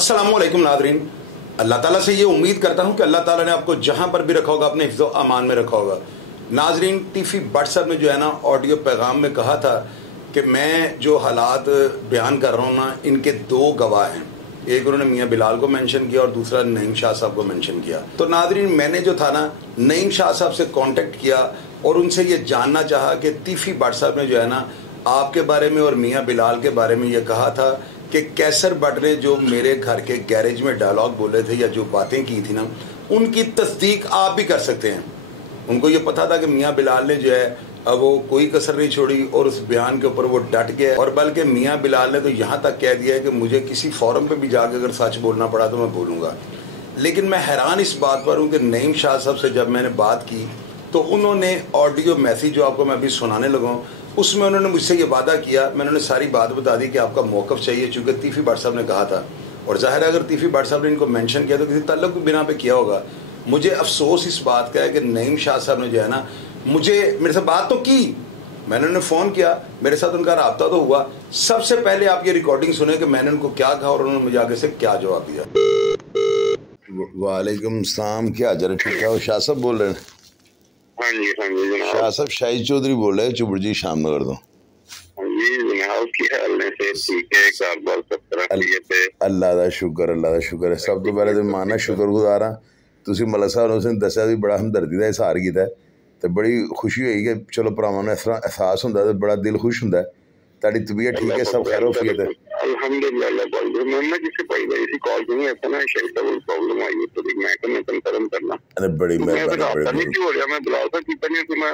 अस्सलामुअलैकुम नादरीन, अल्लाह ताला से ये उम्मीद करता हूँ कि अल्लाह ताला ने आपको जहाँ पर भी रखा होगा अपने हिफ्ज़ो अमान में रखा होगा। नाजरीन, टीफी भट्ट साहब ने जो है ना ऑडियो पैगाम में कहा था कि मैं जो हालात बयान कर रहा हूँ ना, इनके दो गवाह हैं। एक उन्होंने मियाँ बिलाल को मेंशन किया और दूसरा नईम शाह साहब को मेंशन किया। तो नाजरीन, मैंने जो था ना नईम शाह साहब से कांटेक्ट किया और उनसे ये जानना चाहा कि टीफी भट्ट साहब ने जो है ना आपके बारे में और मियाँ बिलाल के बारे में ये कहा था कि कैसर भट्ट ने जो मेरे घर के गैरेज में डायलॉग बोले थे या जो बातें की थी ना, उनकी तस्दीक आप भी कर सकते हैं। उनको ये पता था कि मियाँ बिलाल ने जो है अब वो कोई कसर नहीं छोड़ी और उस बयान के ऊपर वो डट गया, और बल्कि मियाँ बिलाल ने तो यहाँ तक कह दिया है कि मुझे किसी फोरम पे भी जाकर अगर सच बोलना पड़ा तो मैं बोलूँगा। लेकिन मैं हैरान इस बात पर हूँ कि नईम शाह साहब से जब मैंने बात की तो उन्होंने ऑडियो मैसेज जो आपको मैं अभी सुनाने लगा हूँ उसमें उन्होंने मुझसे ये वादा किया, मैंने उन्हें सारी बात बता दी कि आपका मौक़िफ़ चाहिए, चूँकि टीफी भट्ट साहब ने कहा था। और ज़ाहिर है अगर टीफी भट्ट साहब ने इनको मेंशन किया तो किसी तल्लुक़ की बिना पे किया होगा। मुझे अफसोस इस बात का है कि नईम शाह साहब ने जो है ना मेरे से बात तो की, मैंने उन्हें फ़ोन किया, मेरे साथ उनका रब्ता तो हुआ। सबसे पहले आप ये रिकॉर्डिंग सुने कि मैंने उनको क्या कहा और उन्होंने मुझे आगे से क्या जवाब दिया। वालेकुम सलाम, क्या हाल है? ठीक है, शाह साहब बोल रहे हैं? हाँ जी जनाब। शाह साहब शाहिद चौधरी बोल रहे हैं, चुबड़जी शामनगर तो। हाँ जी जनाब, की हाल ने से ठीक है? कारोबार सब तरह से? अल्लाह दा शुक्र, अल्लाह दा शुक्र है। सब तो पहले तो माना शुक्रगुजार हाँ, तुसीं मलक साहब ने उस दिन दस्सिया भी बड़ा हमदर्दी का इजहार किया तो बड़ी खुशी हुई कि चलो भरावां नूं इस तरह एहसास होंदा तो बड़ा दिल खुश होंदा। तुहाडी तबीयत ठीक है? सब खैर वफियत है? अल्हम्दुलिल्लाह। मैं ना जिससे पहले गई थी कॉल नहीं आता ना, शायद कोई प्रॉब्लम आई तो मैं कंफर्म करना। अरे बड़ी मेहरबानी, नहीं हो गया। मैं बिलाल का की नहीं तो मैं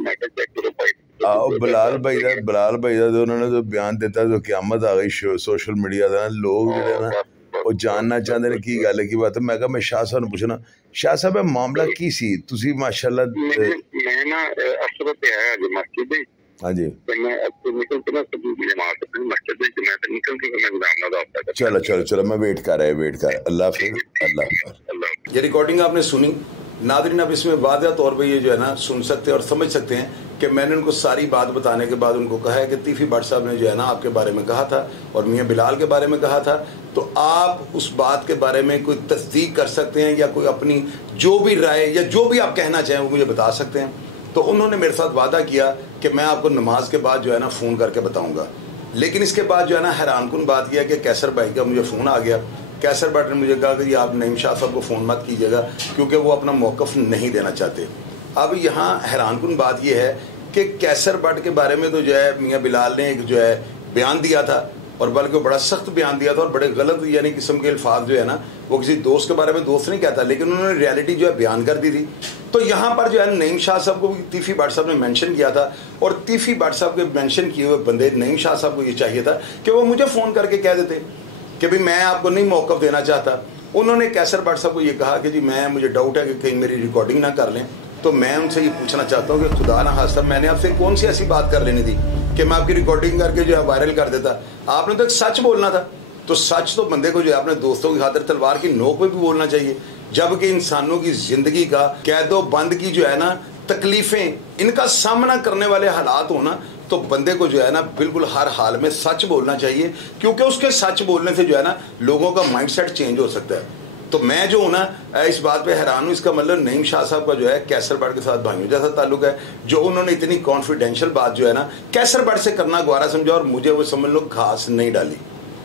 मैं चेक करो भाई। आओ बिलाल भाई दा उन्होंने जो बयान दिता जो क़यामत आ गई सोशल मीडिया दा, लोग जिहड़े ना वो जानना चाहते हैं की गल की बात है। मैं कहा मैं शाह साहब ने पूछना, शाह साहब ये मामला की सी? तुसी माशाल्लाह मैं ना असल पे आया आज मस्जिद। हाँ जी, मैं अब निकल के ना जमात अपनी मस्जिद में मैं निकल के मैं गुलाम ना। चलो मैं वेट कर अल्लाह हाफिज़, अल्लाह। ये रिकॉर्डिंग आपने सुनी नादरीन, अब इसमें वाज़ेह तौर पर ये जो है ना सुन सकते हैं और समझ सकते हैं कि मैंने उनको सारी बात बताने के बाद उनको कहा है कि टीफी भट्ट साहब ने जो है ना आपके बारे में कहा था और मियाँ बिलाल के बारे में कहा था, तो आप उस बात के बारे में कोई तस्दीक कर सकते हैं या कोई अपनी जो भी राय या जो भी आप कहना चाहें वो मुझे बता सकते हैं। तो उन्होंने मेरे साथ वादा किया कि मैं आपको नमाज के बाद जो है ना फ़ोन करके बताऊँगा। लेकिन इसके बाद जो है ना हैरानकुन बात यह कि कैसर भाई का मुझे फ़ोन आ गया। कैसर भट्ट ने मुझे कहा कि आप नईम शाह साहब को फ़ोन मत कीजिएगा क्योंकि वो अपना मौक़िफ़ नहीं देना चाहते। अब यहाँ हैरानकुन बात यह है कि कैसर भट्ट के बारे में तो जो है मियाँ बिलाल ने एक जो है बयान दिया था और बल्कि बड़ा सख्त बयान दिया था और बड़े गलत यानी किस्म के अल्फाज जो है ना वो किसी दोस्त के बारे में दोस्त नहीं कहता, लेकिन उन्होंने रियलिटी जो है बयान कर दी थी। तो यहाँ पर जो है नईम शाह साहब को टीफी भट्ट साहब ने मेंशन किया था और टीफी भट्ट साहब के मेंशन किए हुए बंदे नईम शाह साहब को ये चाहिए था कि वो मुझे फ़ोन करके कह देते कि भाई मैं आपको नहीं मौक़िफ़ देना चाहता। उन्होंने कैसर भट्ट साहब को ये कहा कि जी मुझे डाउट है कि कहीं मेरी रिकॉर्डिंग ना कर लें। तो मैं उनसे ये पूछना चाहता हूँ कि खुदा ना खास्ता मैंने आपसे कौन सी ऐसी बात कर लेनी थी कि मैं आपकी रिकॉर्डिंग करके जो है वायरल कर देता? आपने तो एक सच बोलना था। तो सच तो बंदे को जो है अपने दोस्तों की खातिर तलवार की नोक पे भी बोलना चाहिए, जबकि इंसानों की ज़िंदगी का कैदो बंद की जो है ना तकलीफ़ें, इनका सामना करने वाले हालात हो ना, तो बंदे को जो है ना बिल्कुल हर हाल में सच बोलना चाहिए, क्योंकि उसके सच बोलने से जो है ना लोगों का माइंडसेट चेंज हो सकता है। तो मैं जो हूँ ना इस बात पे हैरान हूँ। इसका मतलब नईम शाह साहब का जो है कैसर भट्ट के साथ भाइयों जैसा ताल्लुक है, जो उन्होंने इतनी कॉन्फिडेंशियल बात जो है ना कैसर भट्ट से करना गवारा समझा और मुझे वो समझ लो घास नहीं डाली।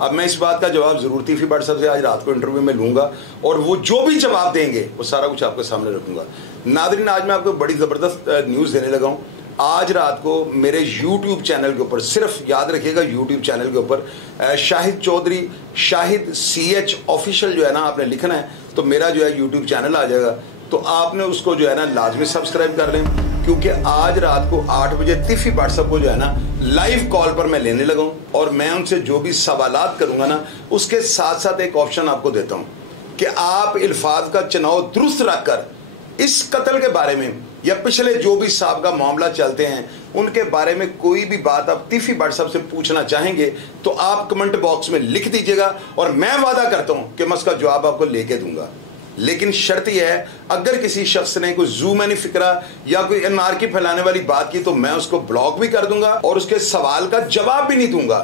अब मैं इस बात का जवाब ज़रूर टीफी भट्ट साहब से आज रात को इंटरव्यू में लूँगा और वो जो भी जवाब देंगे वो सारा कुछ आपके सामने रखूँगा। नादरीन, आज मैं आपको बड़ी ज़बरदस्त न्यूज़ देने लगा हूँ। आज रात को मेरे YouTube चैनल के ऊपर, सिर्फ याद रखिएगा YouTube चैनल के ऊपर शाहिद चौधरी शाहिद CH ऑफिशियल जो है ना आपने लिखना है तो मेरा जो है YouTube चैनल आ जाएगा। तो आपने उसको जो है ना लाजमी सब्सक्राइब कर लें, क्योंकि आज रात को 8 बजे टीफी भट्ट साहब को जो है ना लाइव कॉल पर मैं लेने लगा हूँ और मैं उनसे जो भी सवालात करूँगा ना उसके साथ साथ एक ऑप्शन आपको देता हूँ कि आप अल्फाज का चुनाव दुरुस्त रख कर इस कत्ल के बारे में या पिछले जो भी साहब का मामला चलते हैं उनके बारे में कोई भी बात आप टीफी भट्ट साहब से पूछना चाहेंगे तो आप कमेंट बॉक्स में लिख दीजिएगा और मैं वादा करता हूं कि मैं उसका जवाब आपको लेके दूंगा। लेकिन शर्त यह है, अगर किसी शख्स ने कोई ज़ूमानी फिक्रा या कोई अनारकी फैलाने वाली बात की तो मैं उसको ब्लॉक भी कर दूंगा और उसके सवाल का जवाब भी नहीं दूंगा।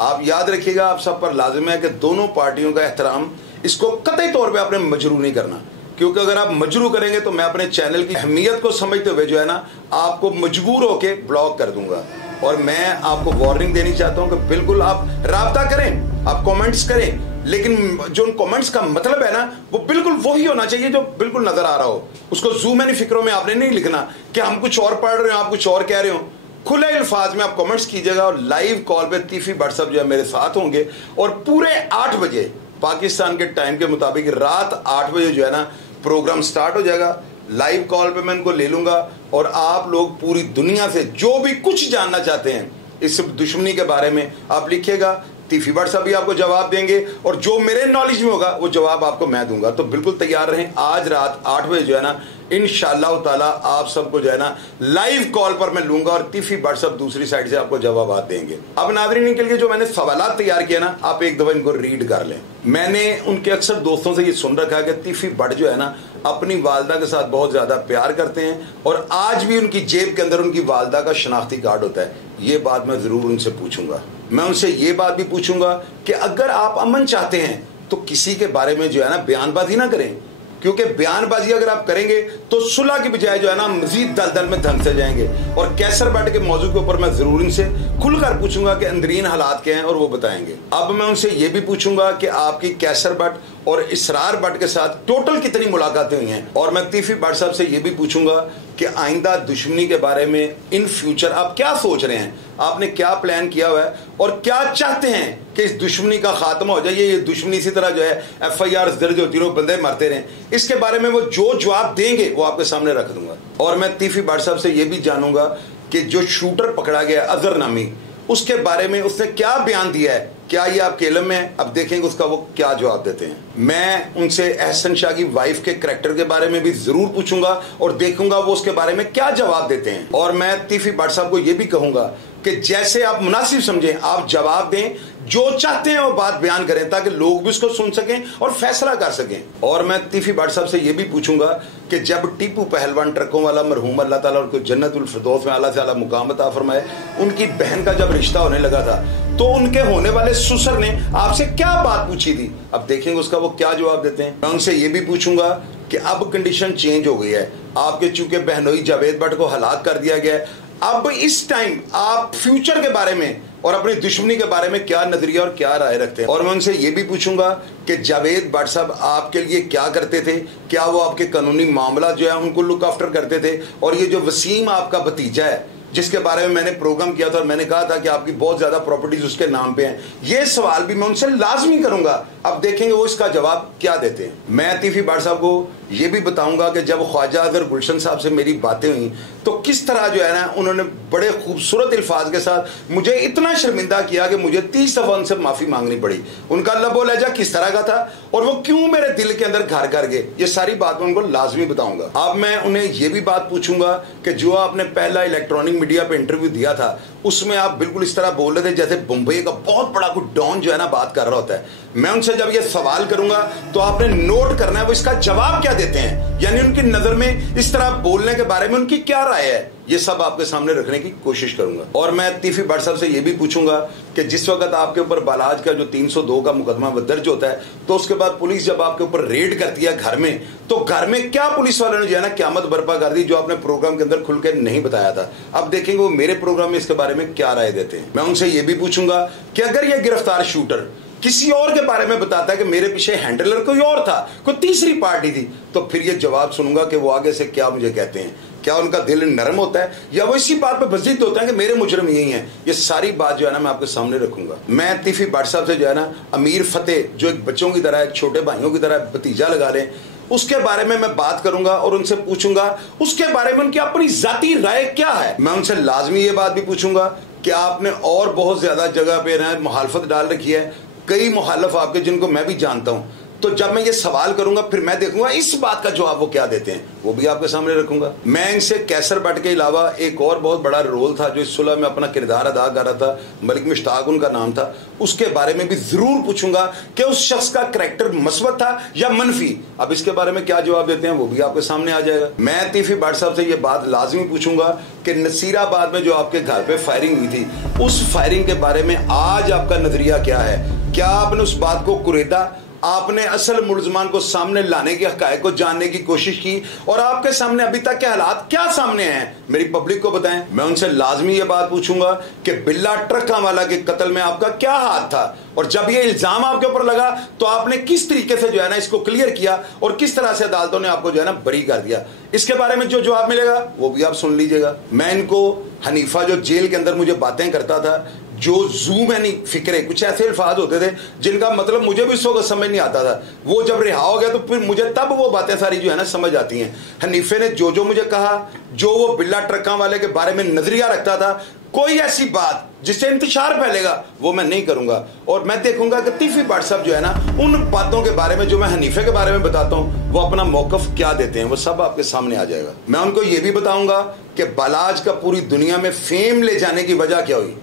आप याद रखिएगा, आप सब पर लाजिम है कि दोनों पार्टियों का एहतराम, इसको कतई तौर पे आपने मजरू नहीं करना, क्योंकि अगर आप मजरू करेंगे तो मैं अपने चैनल की अहमियत को समझते हुए जो है ना आपको मजबूर होके ब्लॉक कर दूंगा। और मैं आपको वार्निंग देनी चाहता हूं कि बिल्कुल आप राब्ता करें, आप कमेंट्स करें, लेकिन जो उन कमेंट्स का मतलब है ना वो बिल्कुल वही होना चाहिए जो बिल्कुल नजर आ रहा हो। उसको ज़ूम एनी फिक्रों में आपने नहीं लिखना कि हम कुछ और पढ़ रहे हो, आप कुछ और कह रहे हो। खुले अल्फाज में आप कमेंट्स कीजिएगा और लाइव कॉल पे तीफी भट्ट साहब जो है मेरे साथ होंगे और पूरे 8 बजे पाकिस्तान के टाइम के मुताबिक रात 8 बजे जो है ना प्रोग्राम स्टार्ट हो जाएगा। लाइव कॉल पे मैं इनको ले लूंगा और आप लोग पूरी दुनिया से जो भी कुछ जानना चाहते हैं इस दुश्मनी के बारे में आप लिखिएगा, तीफी भट्ट साहब भी आपको जवाब देंगे और जो मेरे नॉलेज में होगा वो जवाब आपको मैं दूंगा। तो बिल्कुल तैयार रहें, आज रात 8 बजे जो है ना इंशाअल्लाह ताला आप सबको जो है ना लाइव कॉल पर मैं लूंगा और तीफी भट्ट साहब दूसरी साइड से आपको जवाब देंगे। अब नाज़रीन के लिए जो मैंने सवालात तैयार किया ना, आप एक दफा इनको रीड कर लें। मैंने उनके अक्सर दोस्तों से ये सुन रखा है कि तीफी भट्ट जो है ना अपनी वालदा के साथ बहुत ज्यादा प्यार करते हैं और आज भी उनकी जेब के अंदर उनकी वालदा का शनाख्ती कार्ड होता है। ये बात मैं जरूर उनसे पूछूंगा। मैं उनसे ये बात भी पूछूंगा कि अगर आप अमन चाहते हैं तो किसी के बारे में जो है ना बयानबाजी ना करें, क्योंकि बयानबाजी अगर आप करेंगे तो सुलह की बजाय जो है ना मजीद दलदल में धंस जाएंगे। और कैसर भट्ट के मौजू के ऊपर मैं जरूर इनसे खुलकर पूछूंगा कि अंदरीन हालात क्या हैं और वो बताएंगे। अब मैं उनसे ये भी पूछूंगा कि आपकी कैसर भट्ट और इसरार भट्ट के साथ टोटल कितनी मुलाकातें हुई हैं। और मैं तीफी भट्ट साहब से ये भी पूछूंगा कि आइंदा दुश्मनी के बारे में इन फ्यूचर आप क्या सोच रहे हैं, आपने क्या प्लान किया हुआ है और क्या चाहते हैं कि इस दुश्मनी का खात्मा हो जाए। ये दुश्मनी इसी तरह जो है FIR दर्ज होती रहो, बंदे मरते रहें, इसके बारे में वो जो जवाब देंगे वो आपके सामने रख दूंगा। और मैं तीफी भट्ट साहब से ये भी जानूंगा कि जो शूटर पकड़ा गया अजहर नामी, उसके बारे में उसने क्या बयान दिया है, क्या ये आपके इल्म में है? अब देखेंगे उसका वो क्या जवाब देते हैं। मैं उनसे एहसन शाह की वाइफ के करैक्टर के बारे में भी जरूर पूछूंगा और देखूंगा वो उसके बारे में क्या जवाब देते हैं। और मैं तीफी भट्ट साहब को ये भी कहूंगा कि जैसे आप मुनासिब समझें आप जवाब दें, जो चाहते हैं वो बात बयान करें ताकि लोग भी उसको सुन सकें और फैसला कर सकें। और मैं तीफी भट्ट साहब से ये भी पूछूंगा कि जब टीपू पहलवान ट्रकों वाला मरहूम अल्लाह ताला उनको जन्नतुल फिरदौस में आला से आला मुकाम अता फरमाए, उनकी बहन का जब रिश्ता होने लगा था तो उनके होने वाले ससुर ने आपसे क्या बात पूछी थी। अब देखेंगे उसका वो क्या जवाब देते हैं। मैं उनसे ये भी पूछूंगा कि अब कंडीशन चेंज हो गई है, आपके चूंकि बहनोई जावेद भट्ट को हलाक कर दिया गया है, अब इस टाइम आप फ्यूचर के बारे में और अपनी दुश्मनी के बारे में क्या नजरिया और क्या राय रखते हैं। और मैं उनसे ये भी पूछूंगा कि जावेद भट्ट साहब आपके लिए क्या करते थे, क्या वो आपके कानूनी मामला जो है उनको लुक आफ्टर करते थे। और ये जो वसीम आपका भतीजा है जिसके बारे में मैंने प्रोग्राम किया था और मैंने कहा था कि आपकी बहुत ज्यादा प्रॉपर्टीज उसके नाम पे हैं, ये सवाल भी मैं उनसे लाजमी करूंगा। अब देखेंगे वो इसका जवाब क्या देते हैं। मैं तीफी भट्ट साहब को ये भी बताऊंगा कि जब ख्वाजा अजहर गुलशन साहब से मेरी बातें हुई तो किस तरह जो है ना उन्होंने बड़े खूबसूरत अल्फाज के साथ मुझे इतना शर्मिंदा किया कि मुझे 30 दफा उनसे माफी मांगनी पड़ी। उनका लबो लहजा किस तरह का था और वो क्यों मेरे दिल के अंदर घर कर गए, ये सारी बात मैं उनको लाजमी बताऊंगा। अब मैं उन्हें ये भी बात पूछूंगा कि जो आपने पहला इलेक्ट्रॉनिक मीडिया पे इंटरव्यू दिया था उसमें आप बिल्कुल इस तरह बोल रहे थे जैसे मुंबई का बहुत बड़ा कोई डॉन जो है ना बात कर रहा होता है। मैं उनसे जब ये सवाल करूंगा तो आपने नोट करना है वो इसका जवाब क्या देते हैं, यानी उनकी नजर में इस तरह बोलने के बारे में उनकी क्या राय है, ये सब आपके सामने रखने की कोशिश करूंगा। और मैं तीफी भट्ट साहब से ये भी पूछूंगा कि जिस वक्त आपके ऊपर बालाज का जो 302 का मुकदमा दर्ज होता है तो उसके बाद पुलिस जब आपके ऊपर रेड करती है घर में, तो घर में क्या पुलिस वालों ने जो है ना क़यामत बर्पा कर दी जो आपने प्रोग्राम के अंदर खुल के नहीं बताया था। अब देखेंगे वो मेरे प्रोग्राम में इसके बारे में क्या राय देते हैं। मैं उनसे ये भी पूछूंगा कि अगर ये गिरफ्तार शूटर किसी और के बारे में बताता है कि मेरे पीछे हैंडलर कोई और था, कोई तीसरी पार्टी थी, तो फिर ये जवाब सुनूंगा कि वो आगे से क्या मुझे कहते हैं। क्या उनका दिल नरम होता है या वो इसी बात पे बजिद होता है कि मेरे मुजरिम यही हैं। ये सारी बात जो है ना मैं आपके सामने रखूंगा। मैं तीफी भट्ट साहब से जो है ना अमीर फतेह जो एक बच्चों की तरह, एक छोटे भाइयों की तरह भतीजा लगा लें, उसके बारे में मैं बात करूंगा और उनसे पूछूंगा उसके बारे में उनकी अपनी जाती राय क्या है। मैं उनसे लाजमी ये बात भी पूछूंगा कि आपने और बहुत ज्यादा जगह पे ना मुखालफत डाल रखी है, कई मुखालफ आपके जिनको मैं भी जानता हूं, तो जब मैं ये सवाल करूंगा फिर मैं देखूंगा इस बात का जवाब वो क्या देते हैं, वो भी आपके सामने रखूंगा। मैं इनसे कैसर बट के अलावा एक और बहुत बड़ा रोल था जो इस सुलह में अपना किरदार अदा कर रहा था, मलिक मुश्ताक उनका नाम था, उसके बारे में भी जरूर पूछूंगा कि उस शख्स का करैक्टर मस्बत था या मनफी। अब इसके बारे में क्या जवाब देते हैं वो भी आपके सामने आ जाएगा। मैं तीफी भट्ट साहब से ये बात लाजमी पूछूंगा कि नसीराबाद में जो आपके घर पे फायरिंग हुई थी, उस फायरिंग के बारे में आज आपका नजरिया क्या है? क्या आपने उस बात को कुरेदा, आपने असल मुलजमान को सामने लाने के हकायक को जानने की कोशिश की, और आपके सामने अभी तक के हालात क्या सामने हैं मेरी पब्लिक को बताएं। मैं उनसे लाजमी ये बात पूछूंगा कि बिल्ला ट्रक वाला के कत्ल में आपका क्या हाथ था, और जब ये इल्जाम आपके ऊपर लगा तो आपने किस तरीके से जो है ना इसको क्लियर किया और किस तरह से अदालतों ने आपको जो है ना बरी कर दिया। इसके बारे में जो जवाब मिलेगा वो भी आप सुन लीजिएगा। मैं इनको हनीफा जो जेल के अंदर मुझे बातें करता था, जो जूम यानी फिक्रे, कुछ ऐसे अल्फाज होते थे जिनका मतलब मुझे भी उस वक्त समझ नहीं आता था, वो जब रिहा हो गया तो फिर मुझे तब वो बातें सारी जो है ना समझ आती हैं। हनीफे ने जो मुझे कहा, जो वो बिल्ला ट्रकों वाले के बारे में नजरिया रखता था, कोई ऐसी बात जिससे इंतशार फैलेगा वो मैं नहीं करूंगा। और मैं देखूंगा कि तीफी भट्ट साहब जो है ना उन बातों के बारे में जो मैं हनीफे के बारे में बताता हूं वो अपना मौकफ क्या देते हैं, वो सब आपके सामने आ जाएगा। मैं उनको ये भी बताऊंगा कि बालाज का पूरी दुनिया में फेम ले जाने की वजह क्या हुई।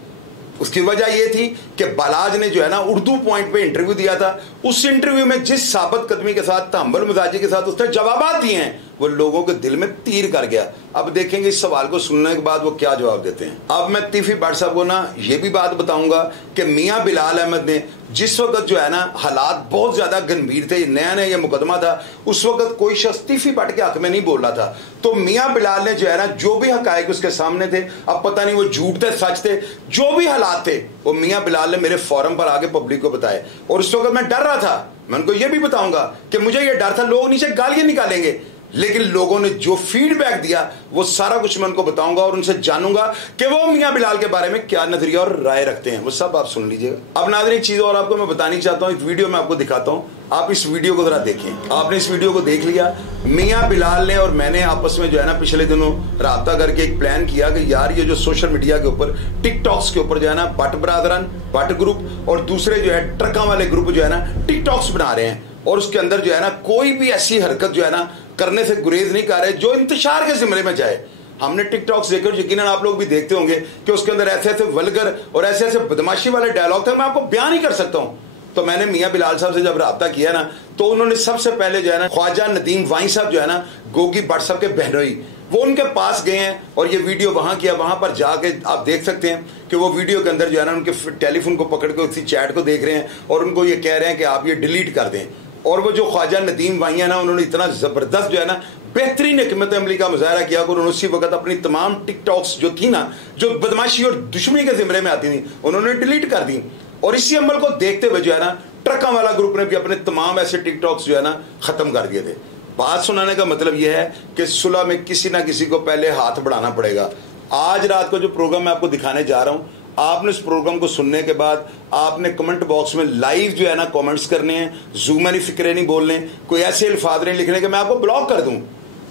उसकी वजह यह थी कि बालाज ने जो है ना उर्दू पॉइंट पे इंटरव्यू दिया था, उस इंटरव्यू में जिस साबित कदमी के साथ, तहम्मुल मिजाजी के साथ उसने जवाब दिए हैं, वो लोगों के दिल में तीर कर गया। अब देखेंगे इस सवाल को सुनने के बाद वो क्या जवाब देते हैं। अब मैं तीफी भट्ट साहब को ना ये भी बात बताऊंगा कि मियां बिलाल अहमद ने जिस वक्त जो है ना हालात बहुत ज्यादा गंभीर थे, नया नया ये मुकदमा था, उस वक्त कोई शख्स तीफी भट्ट के हक में नहीं बोल रहा था, तो मियां बिलाल ने जो है ना जो भी हकायक उसके सामने थे, अब पता नहीं वो झूठ थे सच थे, जो भी हालात थे वो मियां बिलाल ने मेरे फोरम पर आके पब्लिक को बताए। और उस वक्त मैं डर रहा था, मैं उनको ये भी बताऊंगा कि मुझे ये डर था लोग नीचे गालियां निकालेंगे, लेकिन लोगों ने जो फीडबैक दिया वो सारा कुछ मैं उनको बताऊंगा और उनसे जानूंगा कि वो मियां बिलाल के बारे में क्या नजरिया और राय रखते हैं, वो सब आप सुन लीजिएगा। अब नाज़रीन एक चीज और आपको मैं बतानी चाहता हूं, एक वीडियो मैं आपको दिखाता हूं, आप इस वीडियो को जरा देखें। आपने इस वीडियो को देख लिया, मियां बिलाल ने और मैंने आपस में जो है ना पिछले दिनों राब्ता करके एक प्लान किया कि यार ये जो सोशल मीडिया के ऊपर, टिकटॉक्स के ऊपर जो है ना भट्ट बरादरान, भट्ट ग्रुप और दूसरे जो है ट्रकों वाले ग्रुप जो है ना टिकटॉक्स बना रहे हैं, और उसके अंदर जो है ना कोई भी ऐसी हरकत जो है ना करने से गुरेज नहीं कर रहे जो इंतशार के जिम्मे में जाए। हमने टिकटॉक्स देखकर, यकीनन आप लोग भी देखते होंगे कि उसके अंदर ऐसे ऐसे वल्गर और ऐसे ऐसे बदमाशी वाले डायलॉग थे, मैं आपको बयान नहीं कर सकता हूं। तो मैंने मियां बिलाल साहब से जब राब्ता किया ना, तो उन्होंने सबसे पहले जो है ना ख्वाजा नदीम वाई साहब जो है ना गोगी भट्ट साहब के बहनोई, वो उनके पास गए हैं और ये वीडियो वहां किया। वहां पर जाके आप देख सकते हैं कि वो वीडियो के अंदर जो है ना उनके टेलीफोन को पकड़ के उसी चैट को देख रहे हैं और उनको ये कह रहे हैं कि आप ये डिलीट कर दें। और वो जो ख्वाजा नदीम वाई है ना, उन्होंने इतना जबरदस्त जो है ना बेहतरीन हिकमत अमली का मुजाहरा किया कि उन्होंने उसी वक्त अपनी तमाम टिकटॉक्स जो थी ना, जो बदमाशी और दुश्मनी के जिम्मे में आती थी, उन्होंने डिलीट कर दी। और इसी अमल को देखते हुए जो है ना ट्रकों वाला ग्रुप ने भी अपने तमाम ऐसे टिकटॉक्स जो है ना खत्म कर दिए थे। बात सुनाने का मतलब यह है कि सुलह में किसी ना किसी को पहले हाथ बढ़ाना पड़ेगा। आज रात को जो प्रोग्राम मैं आपको दिखाने जा रहा हूं, आपने इस प्रोग्राम को सुनने के बाद आपने कमेंट बॉक्स में लाइव जो है ना कमेंट्स करने हैं, जूम यानी फिक्रे नहीं बोलने, कोई ऐसे अल्फाज नहीं लिखने के मैं आपको ब्लॉक कर दूं।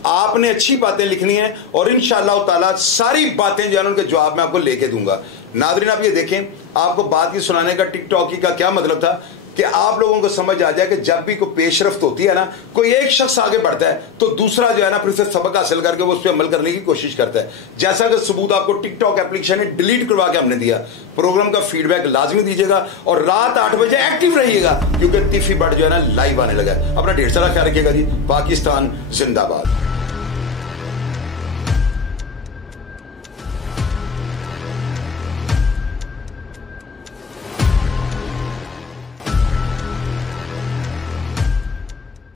आपने अच्छी बातें लिखनी है और इंशाअल्लाह ताला सारी बातें जो है उनके जवाब मैं आपको लेके दूंगा। नाज़रीन आप ये देखें, आपको बात की सुनाने का टिकटॉक का क्या मतलब था कि आप लोगों को समझ आ जाए कि जब भी कोई पेशरफ्त होती है ना, कोई एक शख्स आगे बढ़ता है तो दूसरा जो है ना फिर से सबक हासिल करके वो उस पर अमल करने की कोशिश करता है। जैसा कि सबूत आपको टिकटॉक एप्लीकेशन में डिलीट करवा के हमने दिया। प्रोग्राम का फीडबैक लाजमी दीजिएगा और रात 8 बजे एक्टिव रहिएगा, क्योंकि तीफी भट्ट जो है ना लाइव आने लगा है। अपना ढेर सारा ख्याल रखिएगा जी। पाकिस्तान जिंदाबाद।